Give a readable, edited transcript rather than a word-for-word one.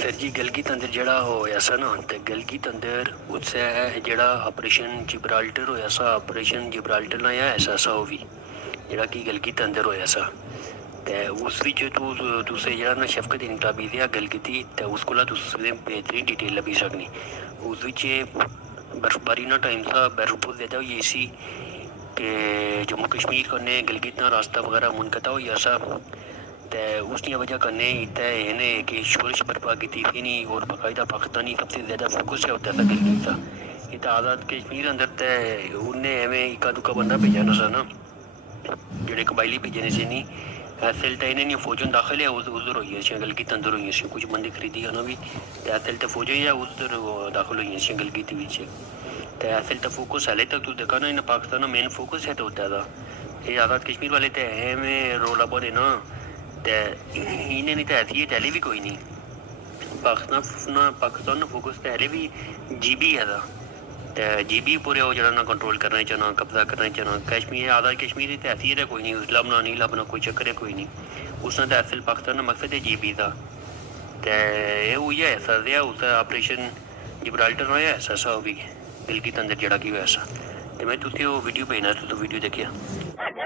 sir जी गलगित अंदर जड़ा होया सा ना ते गलगित अंदर उससे जड़ा ऑपरेशन जिब्राल्टर होया सा ऑपरेशन जिब्राल्टर ना या ऐसा सा हो भी जड़ा कि गलगित अंदर होया सा ते उस विच तुसे जड़ा ना शफकत इनकलाबी दिया गलगिती ते उसकोला तुसे बेहतरीन डिटेल लभी सकनी उस विच बर्फबारी ना टाइम सा बर्फ बहुत ज़्यादा हुई सी कि जम्मू कश्मीर कन्नै गिलगित ना रास्ता वगैरह मुनकता होई सा ते उसकी वजह कन्नै इत्थे इन्हें कि शोरश बर्पा की थी नहीं और बाकायदा पाकिस्तानी सबसे ज़्यादा फोकस है होता था गिलगित का इतना आज़ाद कश्मीर अंदर ते उन्हें एवं इक्का दुक्का बंदा भेजा ना सा ना जेडे कबायली भेजने से नहीं ऐसे तो इन्हें फौजन दाखिल है उधर हुई है गलगित अंदर हुई है कुछ बंदे खरीदी है ना भी ऐसे तो फौज या उधर दाखिल हुई है गलगित तो ऐसे तो फोकस हाले तक तू देखा ना इन पाकिस्तान मेन फोकस है तो होता था ये आज़ाद कश्मीर वाले तो एवं रोला बने ना ते इन्हें नहीं तो ऐसी है भी कोई नहीं पाकिस्तान ना फोकस तो हले भी जीबी है ते जीबी पूरे वो जरा ना कंट्रोल करना चाहना कब्जा करना चाहना कश्मीर आज़ाद कश्मीर तो ऐसी है कोई नहीं उस लबना नहीं लबना कोई चक्कर है कोई नहीं उसने तो असल पाकिस्तान का मकसद है जीबी का तो ये हुई है ऐसा दिया उस ऑपरेशन जिब्राल्टर होया ऐसा सा भी गिलगित अंदर जड़ा की हुआ ऐसा तो मैं तुझे वो वीडियो भेजना तो वीडियो देखिया